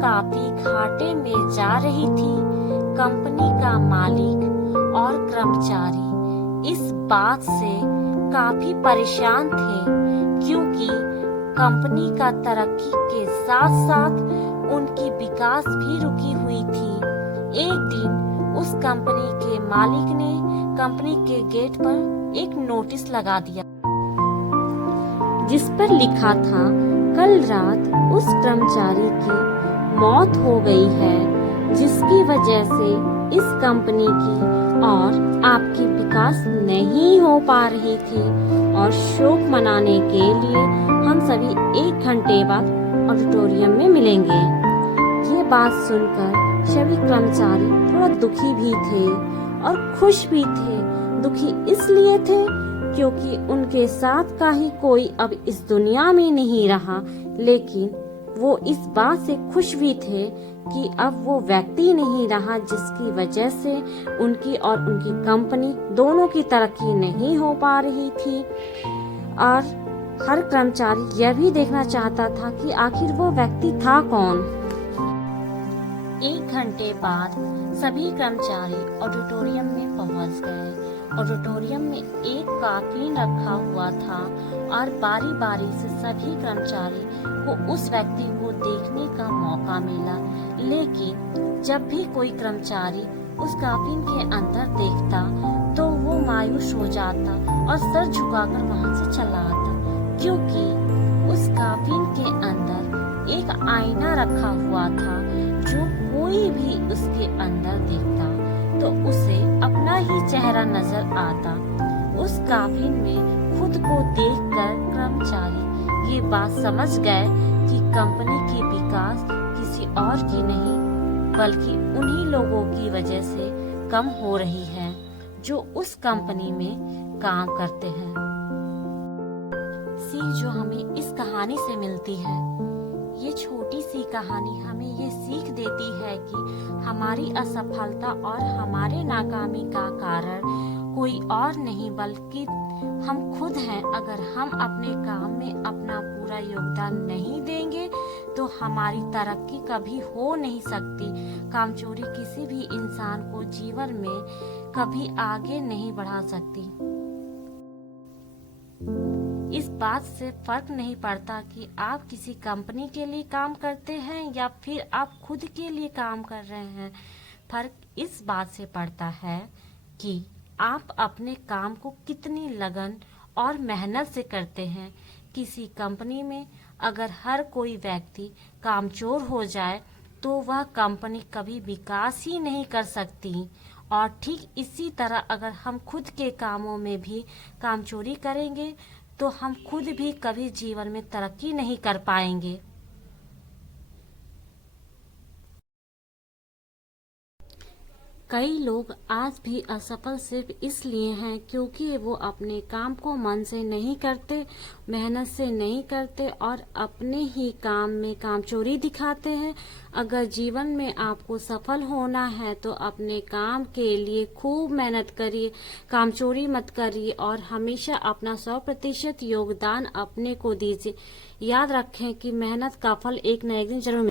काफी घाटे में जा रही थी। कंपनी का मालिक और कर्मचारी इस बात से काफी परेशान थे, क्योंकि कंपनी का तरक्की के साथ साथ उनकी विकास भी रुकी हुई थी। एक दिन उस कंपनी के मालिक ने कंपनी के गेट पर एक नोटिस लगा दिया, जिस पर लिखा था, कल रात उस कर्मचारी की मौत हो गई है, जिसकी वजह से इस कंपनी की और आपकी विकास नहीं हो पा रही थी, और शोक मनाने के लिए हम सभी 1 घंटे बाद ऑडिटोरियम में मिलेंगे। ये बात सुनकर सभी कर्मचारी थोड़ा दुखी भी थे और खुश भी थे। दुखी इसलिए थे क्योंकि उनके साथ का ही कोई अब इस दुनिया में नहीं रहा, लेकिन वो इस बात से खुश भी थे कि अब वो व्यक्ति नहीं रहा जिसकी वजह से उनकी और उनकी कंपनी दोनों की तरक्की नहीं हो पा रही थी। और हर कर्मचारी यह भी देखना चाहता था कि आखिर वो व्यक्ति था कौन। 1 घंटे बाद सभी कर्मचारी ऑडिटोरियम में पहुंच गए। ऑडिटोरियम में एक कालीन रखा हुआ था और बारी बारी से सभी कर्मचारी को उस व्यक्ति को देखने का मौका मिला, लेकिन जब भी कोई कर्मचारी उस कालीन के अंदर देखता तो वो मायूस हो जाता और सर झुकाकर वहां से चला आता, क्योंकि उस कालीन के अंदर एक आईना रखा हुआ था। जो कोई भी उसके अंदर देखता तो उसे अपना ही चेहरा नजर आता। उस कालीन में खुद को देखकर कर्मचारी ये बात समझ गए कि कंपनी की विकास किसी और की नहीं बल्कि उन्हीं लोगों की वजह से कम हो रही है जो उस कंपनी में काम करते हैं। सीख जो हमें इस कहानी से मिलती है, ये छोटी सी कहानी हमें ये सीख देती है कि हमारी असफलता और हमारे नाकामी का कारण कोई और नहीं बल्कि हम खुद हैं। अगर हम अपने काम में अपना पूरा योगदान नहीं देंगे तो हमारी तरक्की कभी हो नहीं सकती। कामचोरी किसी भी इंसान को जीवन में कभी आगे नहीं बढ़ा सकती। इस बात से फर्क नहीं पड़ता कि आप किसी कंपनी के लिए काम करते हैं या फिर आप खुद के लिए काम कर रहे हैं। फर्क इस बात से पड़ता है कि आप अपने काम को कितनी लगन और मेहनत से करते हैं। किसी कंपनी में अगर हर कोई व्यक्ति कामचोर हो जाए तो वह कंपनी कभी विकास ही नहीं कर सकती। और ठीक इसी तरह अगर हम खुद के कामों में भी कामचोरी करेंगे तो हम खुद भी कभी जीवन में तरक्की नहीं कर पाएंगे। कई लोग आज भी असफल सिर्फ इसलिए हैं क्योंकि वो अपने काम को मन से नहीं करते, मेहनत से नहीं करते और अपने ही काम में कामचोरी दिखाते हैं। अगर जीवन में आपको सफल होना है तो अपने काम के लिए खूब मेहनत करिए, कामचोरी मत करिए और हमेशा अपना 100% योगदान अपने को दीजिए। याद रखें कि मेहनत का फल एक न एक दिन जरूर